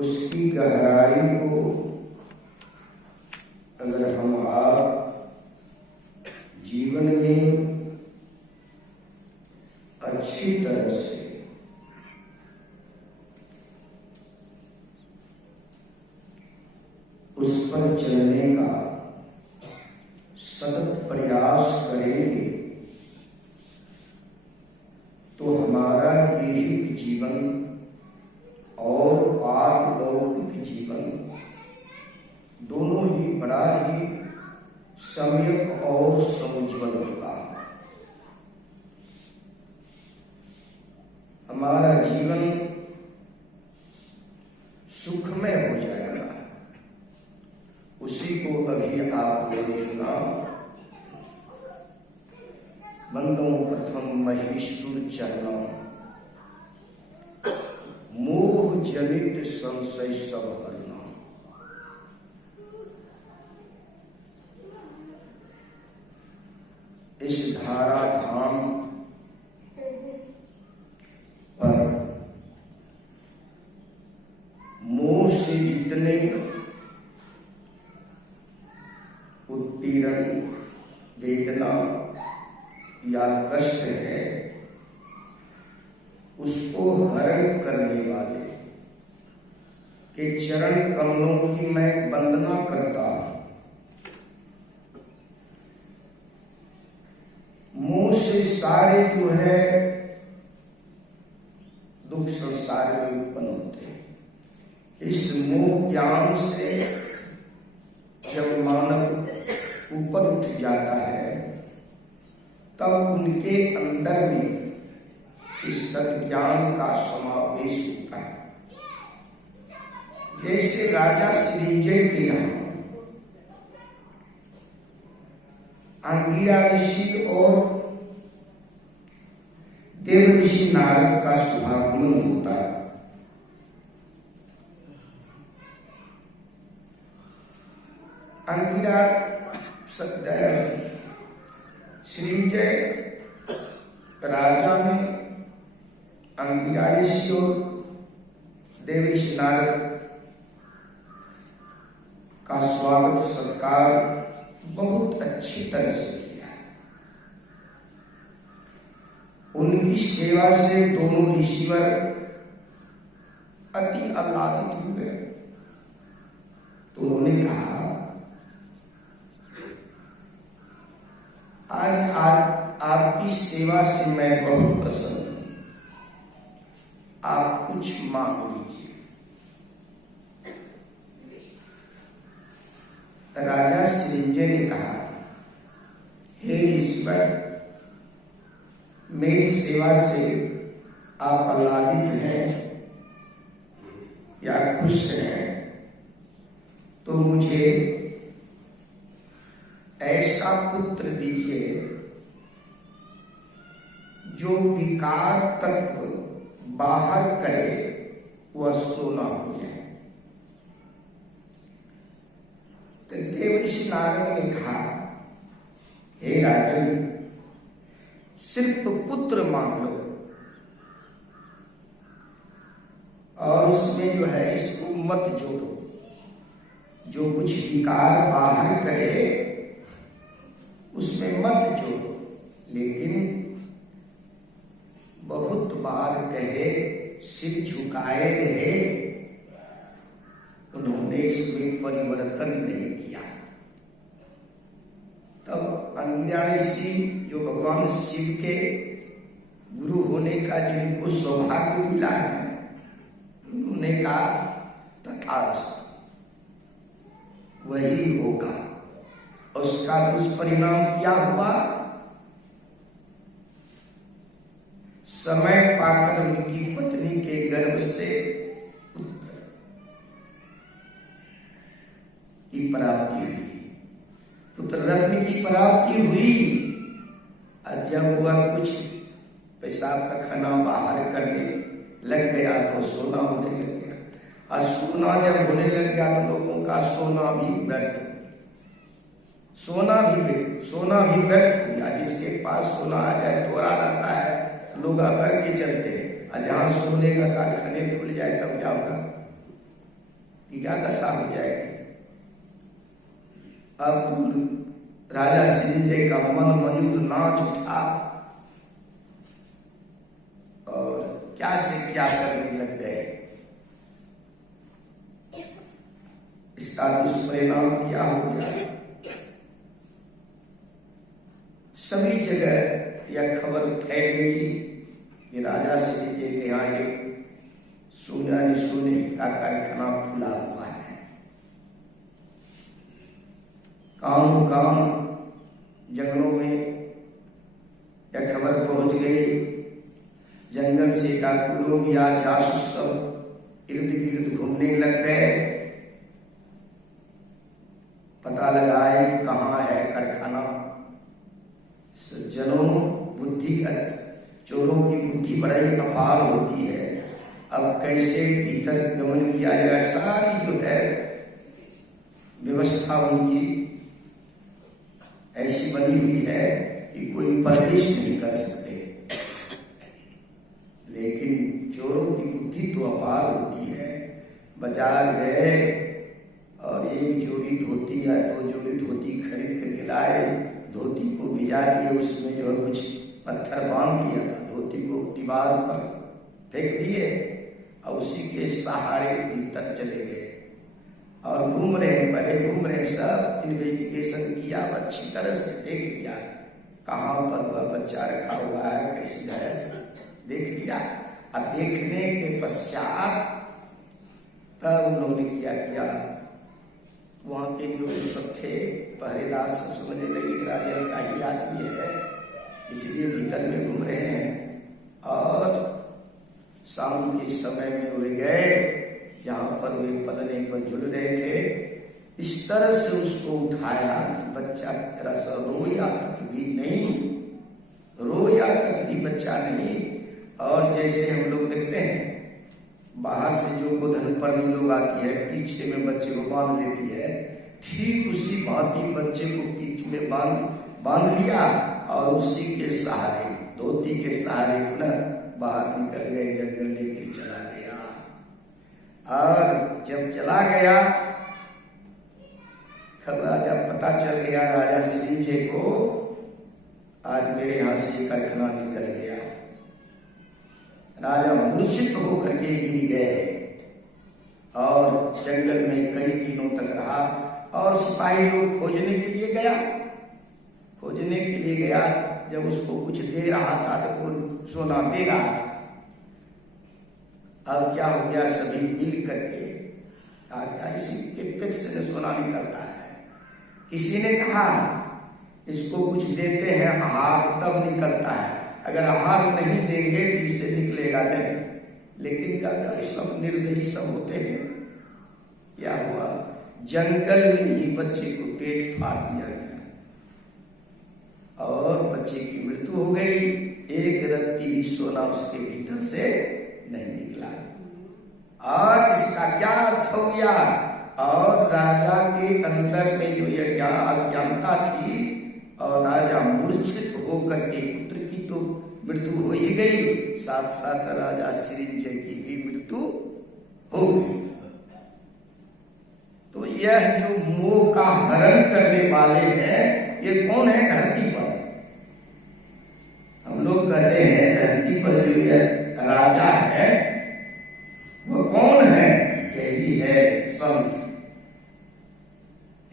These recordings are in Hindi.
उसकी गहराई को अगर हम आप जीवन में अच्छी तरह से उस पर चलने का सतत प्रयास करेंगे तो हमारा ऐहिक जीवन और पारलौकिक जीवन दोनों ही बड़ा ही सम्यक और समुज्ज्वल होगा। हमारा जीवन सुखमय हो जाएगा। उसी को अभी आपने सुना, बंदों प्रथम महेश्वर चरणम, मोह जनित संशय सब हरना। इस धारा धाम पर मोह से जितने उत्पीड़न, वेदना या कष्ट है, उसको हरण करने वाले के चरण कमलों की मैं वंदना करता हूं। मोह से सारे जो है दुख संसार में उत्पन्न होते हैं। इस मोह ज्ञान से जब मानव ऊपर उठ जाता है तब उनके अंदर में इस सद्ज्ञान का समावेश होता है। जैसे राजा श्रीजय के यहाँ अंगिरा ऋषि और देव ऋषि नारद का शुभागमन होता है। अंगिरा श्रीजय राजा ने अंगिरा ऋषि और देव ऋषि नारद का स्वागत सत्कार बहुत अच्छी तरह से किया है। उनकी सेवा से दोनों ऋषिवर अति आह्लादित हुए। तो उन्होंने कहा, आज आपकी सेवा से मैं बहुत प्रसन्न हूं, आप कुछ मांग लीजिए। राजा श्रीजय ने कहा, हे ईश्वर, मेरी सेवा से आप आह्लादित हैं या खुश हैं तो मुझे ऐसा पुत्र दीजिए जो विकार तत्व बाहर करे वह सोना हो जाए। तो देव ऋषि नारद ने कहा, हे राजन, सिर्फ पुत्र मांग लो और उसमें जो है इसको मत जोड़ो। जो कुछ विकार बाहर करे उसमें मत जोड़ो। लेकिन बहुत बार कहे, सिर झुकाए रहे, उन्होंने इसमें परिवर्तन नहीं किया। तब अंगिरा ऋषि जो भगवान शिव के गुरु होने का जिनको सौभाग्य मिला है, उन्होंने कहा तथास्तु, वही होगा। उसका दुष्परिणाम क्या हुआ? समय पाकर उनकी पत्नी के गर्भ से पुत्र की प्राप्ति हुई, पुत्र रत्न की प्राप्ति हुई। जब वह कुछ पेशाब पखाना बाहर करने लग गया तो सोना होने लग गया। और सोना जब होने लग गया तो लोगों का सोना भी व्यर्थ, सोना भी व्यर्थ हो गया। जिसके पास सोना आ जाए थोड़ा रहता है, लोग आकर के चलते हैं। और जहां सोने का कारखाने खुल जाए तब क्या होगा? कि क्या दशा हो जाएगी। अब राजा संजय का मन मयूर नाच उठा और क्या से क्या करने लग गए। इसका दुष्परिणाम क्या हो गया, सभी जगह यह खबर फैल गई कि राजा संजय के यहाँ एक सोने का कारखाना खुला हुआ है। काम जंगलों में यह खबर पहुंच गई। जंगल से डाकू लोग या जासूस सब इर्द गिर्द घूमने लग गए। पता लगाए कि कहाँ है कारखाना। सज्जनों, बुद्धिगत चोरों की बुद्धि बड़ी अपार होती है। अब कैसे भीतर गमन किया जाए, सारी जो है व्यवस्था उनकी ऐसी बनी हुई है कि कोई प्रवेश नहीं कर सकते। लेकिन चोरों की बुद्धि तो अपार होती है। बाजार गए और एक जोड़ी धोती या 2 जोड़ी धोती खरीद कर लाए। धोती को भिजा दिए, उसमें जो है कुछ पत्थर बांध दिया, धोती को दीवार पर फेंक दिए और उसी के सहारे भीतर चले गए और घूम रहे। पहले घूम रहे, सब इन्वेस्टिगेशन किया, अच्छी तरह से देख लिया कहाँ पर वह बच्चा रखा हुआ है, कैसी है, देख लिया। और देखने के पश्चात तब उन्होंने किया वहां के जो सब थे पहरेदार सब समझने लगे राजा का ही आदमी है, इसलिए भीतर में घूम रहे हैं। और शाम के समय में वे गए जहां पर वे पलने पर झुल रहे थे। इस तरह से उसको उठाया कि बच्चा जरा सा रोया तक भी नहीं, रोया तक भी बच्चा नहीं। और जैसे हम लोग देखते हैं बाहर से जो गोधन परनी लोग आती है, पीछे में बच्चे को बांध लेती है, ठीक उसी भांति बच्चे को पीठ में बांध लिया और उसी के सहारे, धोती के सहारे पुनः बाहर निकल गए, जंगल लेकर चला गया। और जब चला गया, खबर जब पता चल गया राजा संजय को, आज मेरे यहां से कारखाना निकल गया। राजा मूर्छित होकर के गिर गए और जंगल में कई दिनों तक रहा। और सिपाही लोग खोजने के लिए गया। जब उसको कुछ दे रहा था तो वो सोना दे रहा था। अब क्या हो गया, सभी मिल करके कहा इसी के पेट से सोना निकलता है। किसी ने कहा इसको कुछ देते हैं आहार तब निकलता है, अगर आहार नहीं देंगे तो इससे निकलेगा नहीं। लेकिन क्या सब निर्दयी सब होते हैं। क्या हुआ, जंगल में ही बच्चे को पेट फाड़ दिया गया और बच्चे की मृत्यु हो गई। एक रत्ती भी सोना उसके भीतर से नहीं निकला। और इसका क्या अर्थ हो गया, और राजा के अंदर में जो यह अज्ञानता थी और राजा मूर्छित होकर के पुत्र की तो मृत्यु हो ही गई, साथ साथ राजा संजय की भी मृत्यु हो गई। तो यह जो मोह का हरण करने वाले हैं, ये कौन है धरती पर? हम लोग कहते हैं धरती पर जो यह राजा है वो कौन है? यही है संत।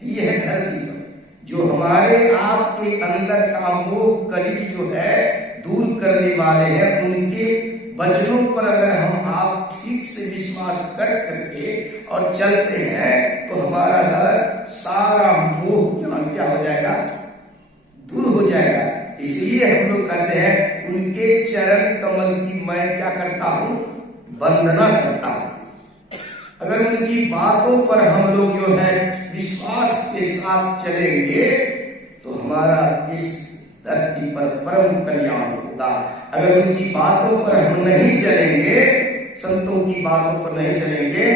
ये है धरती पर जो हमारे आपके अंदर का मोह कलिज जो है दूर करने वाले हैं। उनके वचनों पर अगर हम आप ठीक से विश्वास कर करके और चलते हैं तो हमारा सारा मोह क्या हो जाएगा, दूर हो जाएगा। इसलिए हम लोग कहते हैं उनके चरण कमल की मैं क्या करता हूं, वंदना करता हूं। अगर उनकी बातों पर हम लोग जो है विश्वास के साथ चलेंगे तो हमारा इस धरती पर परम कल्याण होगा। अगर उनकी बातों पर हम नहीं चलेंगे, संतों की बातों पर नहीं चलेंगे,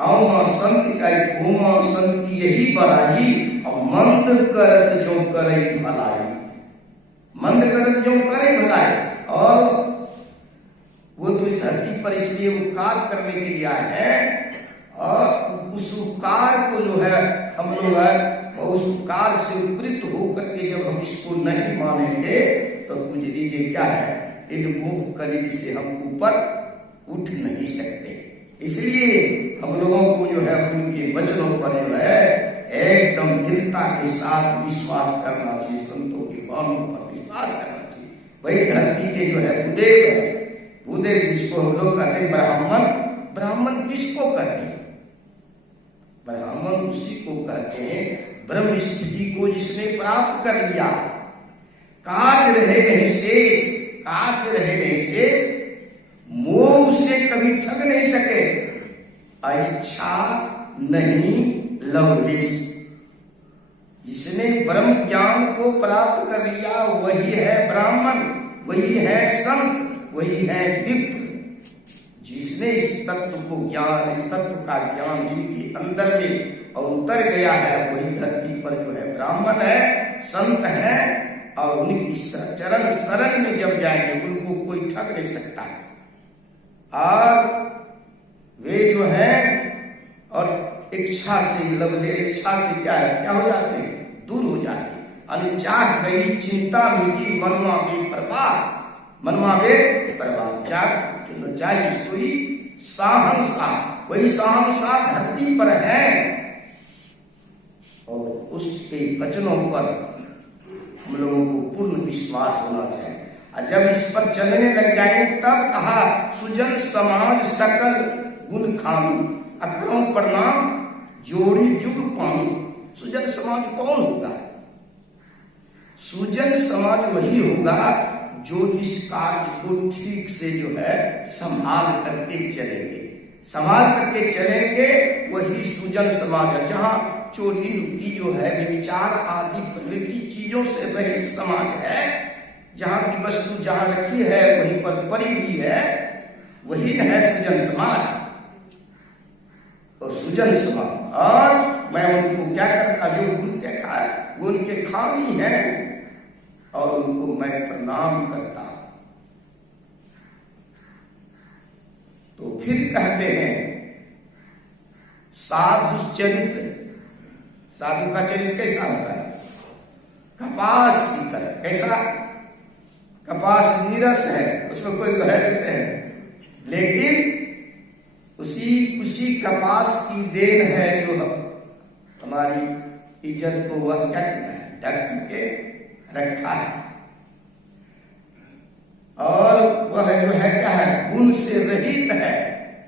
आओ संत का घूमा संत की यही बड़ाई और मंद करत जो करे भलाई, मंद करत जो करे भलाई। और वो तो इस धरती पर इसलिए उपकार करने के लिए आए हैं और उस उपकार को जो है हम लोग और उस उपकार से उपकृत होकर के जब हम इसको नहीं मानेंगे तो पूछ लीजिए क्या है, इन मोह कलिक से हम ऊपर उठ नहीं सकते। इसलिए हम लोगों को जो है उनके वचनों पर जो है एकदम दृढ़ता के साथ विश्वास करना चाहिए, संतों के वाणों पर विश्वास करना चाहिए। वही धरती के जो है भूदेव है, भूदेव जिसको हम लोग कहते हैं ब्राह्मण। ब्राह्मण किसको कहते हैं? ब्राह्मण उसी को कहते हैं ब्रह्म स्थिति को जिसने प्राप्त कर लिया। कार्य रहे नहीं शेष, कार्य रहे नहीं शेष, मोह से कभी ठग नहीं सके, इच्छा नहीं लवलेश। जिसने ब्रह्म ज्ञान को प्राप्त कर लिया वही है ब्राह्मण, वही है संत, वही है विप्र। जिसने इस तत्व को ज्ञान, इस तत्व का ज्ञान जिनके अंदर में और उतर गया है वही धरती पर जो है ब्राह्मण है, संत है। और उनकी चरण शरण में जब जाएंगे उनको कोई ठग नहीं सकता। और वे जो है और इच्छा से लवले, इच्छा से क्या है, क्या हो जाते हैं, दूर हो जाते हैं। अनिचाह गई चिंता मीठी मनवा बेपरवाह, मनवा बेपरवाह। चाहे सोई साहंसा, वही साहंसा धरती पर है और उसके वचनों पर हम लोगों को पूर्ण विश्वास होना चाहिए। और जब इस पर चलने लग जाएंगे तब कहा सुजन समाज सकल गुण खामी, अकरम प्रणाम जोड़ी जुग पानी। सुजन समाज कौन होगा? सुजन समाज वही होगा जो इस कार्य को ठीक से जो है संभाल करके चलेंगे, संभाल करके चलेंगे, वही सुजन समाज है। जहाँ चोरी की जो है विचार आदि प्रवृत्ति चीजों से रहित समाज है, जहाँ की वस्तु जहाँ रखी है वहीं पर पड़ी हुई है, वही है सुजन समाज। और सुजन समाज, और मैं उनको क्या करता, जो गुण के खाए वो उनके खामी है और उनको मैं प्रणाम करता। तो फिर कहते हैं साधु चरित्र, साधु का चरित्र कैसा होता है? कपास की तरह। कैसा? कपास नीरस है, उसमें कोई कह देते हैं, लेकिन उसी कपास की देन है जो हमारी इज्जत को वह क्या है, ढक के रखा है। और वह जो है क्या है, गुण से रहित है,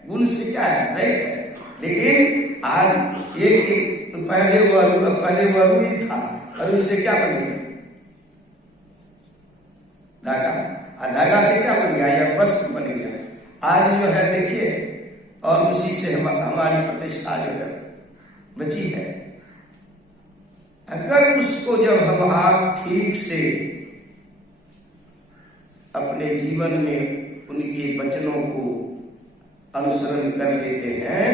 गुण से क्या है, रहित है। लेकिन आज एक पहले वह रुई था और उससे क्या बन गया, धागा। और धागा से क्या बन गया, यह वस्त्र बन गया। आज जो है देखिए, और उसी से हमारी प्रतिष्ठा जो है बची है। अगर उसको जब हम आप ठीक से अपने जीवन में उनके वचनों को अनुसरण कर लेते हैं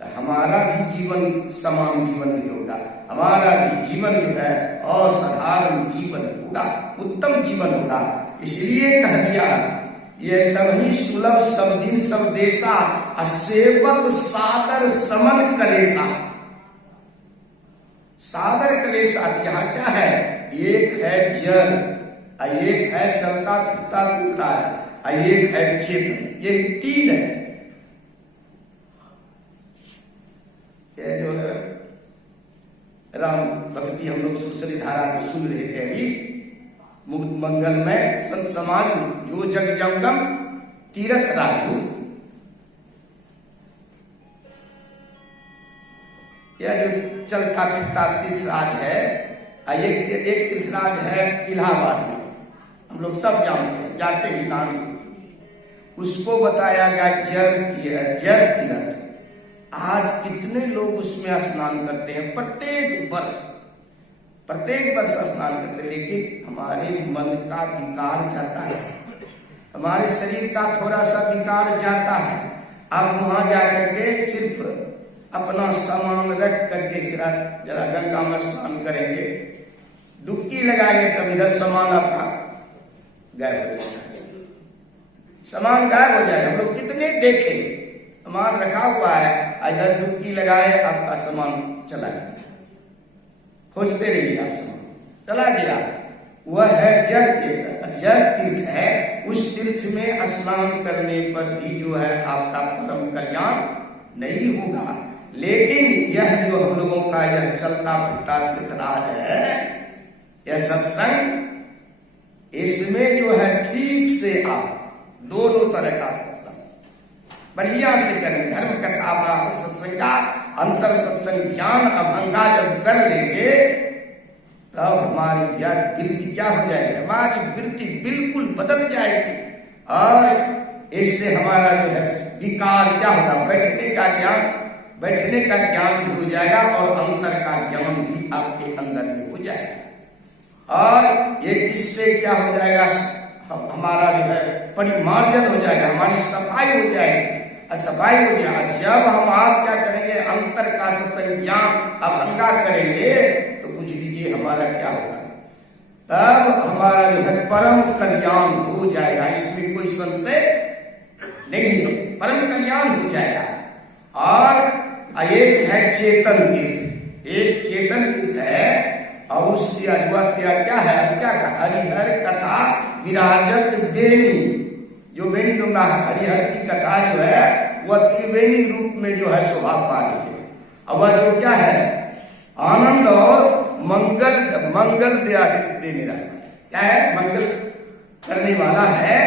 तो हमारा भी जीवन समान जीवन नहीं होगा, हमारा भी जीवन जो है असाधारण जीवन होगा, उत्तम जीवन होगा। इसलिए कह दिया ये सभी सुलभ सब दिन सब देशा, सेवक सादर समन कलेसा। सादर कलेसा यहाँ क्या है, एक है जल, एक है चलता फिरता दूसरा है, एक है चेतन, ये तीन है। ये जो है राम भक्ति हम लोग सुसरी धारा को सुन रहे थे अभी, मुक्त मंगल में संत समाज जो जग जंगम तीर्थ राजू। यह जो चलता फिरता तीर्थराज है, एक तीर्थराज है इलाहाबाद में, हम लोग सब जानते हैं, जाते ही नाम उसको बताया गया जर तीर्थ। आज कितने लोग उसमें स्नान करते हैं, प्रत्येक वर्ष स्नान करते हैं, लेकिन हमारे मन का विकार जाता है, हमारे शरीर का थोड़ा सा विकार जाता है। आप वहां जाकर के सिर्फ अपना सामान रख करके जरा गंगा में स्नान करेंगे, डुबकी लगाएंगे, तब इधर सामान आपका गायब हो जाएगा, सामान गायब हो जाएगा। हम लोग कितने देखे, सामान रखा हुआ है, इधर डुबकी लगाए आपका सामान चला गया, खोजते रहिए आप सामान चला गया। वह है जड़ तीर्थ। जड़ तीर्थ है, उस तीर्थ में स्नान करने पर भी जो है आपका परम कल्याण नहीं होगा। लेकिन यह जो हम लोगों का यह चलता फिरता तीर्थराज है, यह सत्संग, इसमें जो है ठीक से आप दोनों तरह का सत्संग बढ़िया से करें। धर्म कथा बाहर सत्संग का अंतर सत्संग ज्ञान अभंगा जब कर लेंगे तब हमारी वृत्ति क्या हो जाएगी, हमारी वृत्ति बिल्कुल बदल जाएगी। और इससे हमारा जो है विकार क्या होगा, बैठने का ज्ञान भी हो जाएगा और अंतर का ज्ञान भी आपके अंदर में हो जाएगा। और ये इससे क्या हो जाएगा, हमारा जो है परिमार्जन हो जाएगा, हमारी सफाई हो जाएगी, सफाई हो जाएगा। जब हम आप क्या करेंगे, अंतर का सत्संग ज्ञान अभंगा करेंगे तो कुछ लीजिए हमारा क्या होगा, तब हमारा जो है परम कल्याण हो जाएगा। इसमें कोई संशय नहीं है, परम कल्याण हो जाएगा। और एक है चेतन तीर्थ, एक चेतन तीर्थ है और उसकी अद्वितीय क्या है, क्या कहा, हरिहर कथा विराजत बेनी। जो बेनी लूंगा हरिहर की कथा जो है वह त्रिवेणी रूप में जो है शोभा पा रही है। और वह जो क्या है, आनंद और मंगल देने वाला क्या है, मंगल करने वाला है।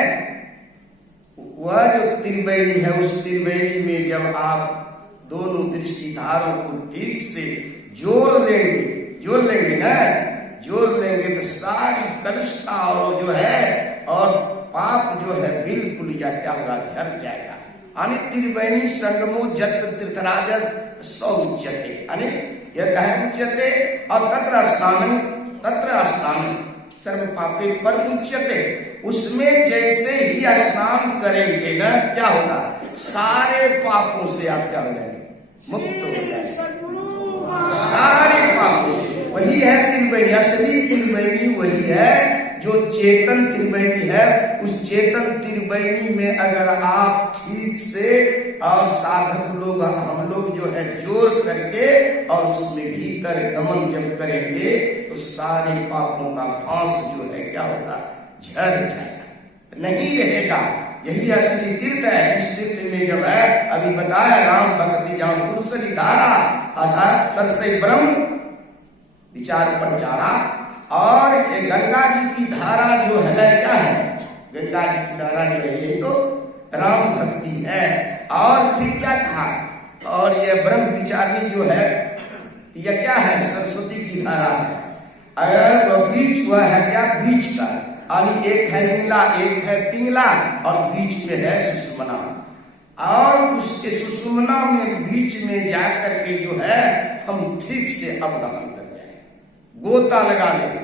वह जो त्रिवेणी है, उस त्रिवेणी में जब आप दोनों दृष्टिधारों को ठीक से जोड़ लेंगे ना, जोड़ लेंगे तो सारी कलुषता और जो है और पाप जो है बिल्कुल या क्या होगा, झड़ जाएगा। अने त्रिवेणी संगमो जत्र तीर्थराज सौच्यते, अने यह कहे उच्यते और तत्र स्नान सर्व पापे परमुच्यते। उसमें जैसे ही स्नान करेंगे ना, क्या होगा, सारे पापों से आप क्या हो जाएंगे, मुक्त हो जाएंगे सारे पापों से। वही है त्रिवेणी, असली त्रिवेणी वही है जो चेतन त्रिवेणी है। उस चेतन त्रिवेणी में अगर आप ठीक से और साधक लोग, हम लोग जो है जोड़ करके और उसमें भीतर गमन जब करेंगे तो सारे पापों का फांस जो है क्या होगा, झड़ जाएगा, नहीं रहेगा। यही असली तीर्थ है। इस तीर्थ में जब है अभी बताया राम भक्ति जान पुरुषरी धारा आशा सरसे ब्रह्म विचार पर चारा। और ये गंगा जी की धारा जो है क्या है, गंगा जी की धारा जो है ये तो राम भक्ति है। और फिर क्या कहा, और ये ब्रह्म विचारनी जो है यह क्या है, सरस्वती की धारा है। अगर वह बीच वह है क्या, बीच का यानी एक है हिंगला, एक है पिंगला और बीच में है सुषुम्ना। और उसके सुषुम्ना में बीच में जाकर के जो है हम ठीक से अवगमन कर जाए, गोता लगाएंगे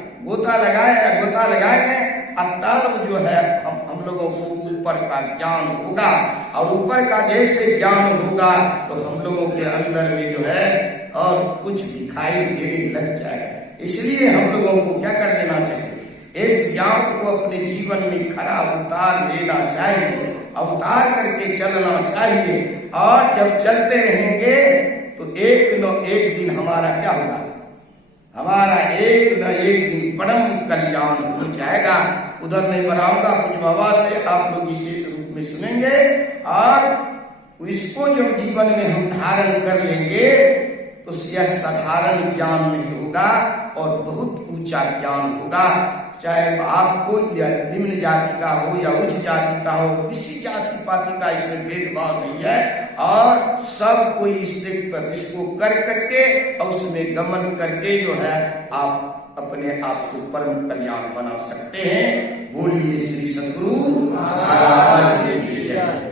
तब जो है हम लोगों को ऊपर का ज्ञान होगा। और ऊपर का जैसे ज्ञान होगा तो हम लोगों के अंदर में जो है और कुछ दिखाई देने लग जाएगा। इसलिए हम लोगों को क्या कर देना चाहिए, इस ज्ञान को अपने जीवन में खरा उतार लेना चाहिए, अवतार करके चलना चाहिए। और जब चलते रहेंगे तो एक न एक दिन हमारा क्या होगा, हमारा एक न एक दिन परम कल्याण हो जाएगा। उधर नहीं बढ़ाऊंगा, कुछ बाबा से आप लोग विशेष रूप में सुनेंगे। और इसको जब जीवन में हम धारण कर लेंगे तो यह साधारण ज्ञान नहीं होगा और बहुत ऊंचा ज्ञान होगा। चाहे आपको निम्न जाति का हो या उच्च जाति का हो, किसी जाति पाति का इसमें भेदभाव नहीं है। और सब कोई इसको कर करके और उसमें गमन करके जो है आप अपने आप को परम कल्याण बना सकते हैं। बोलिए श्री सद्गुरु महाराज की जय।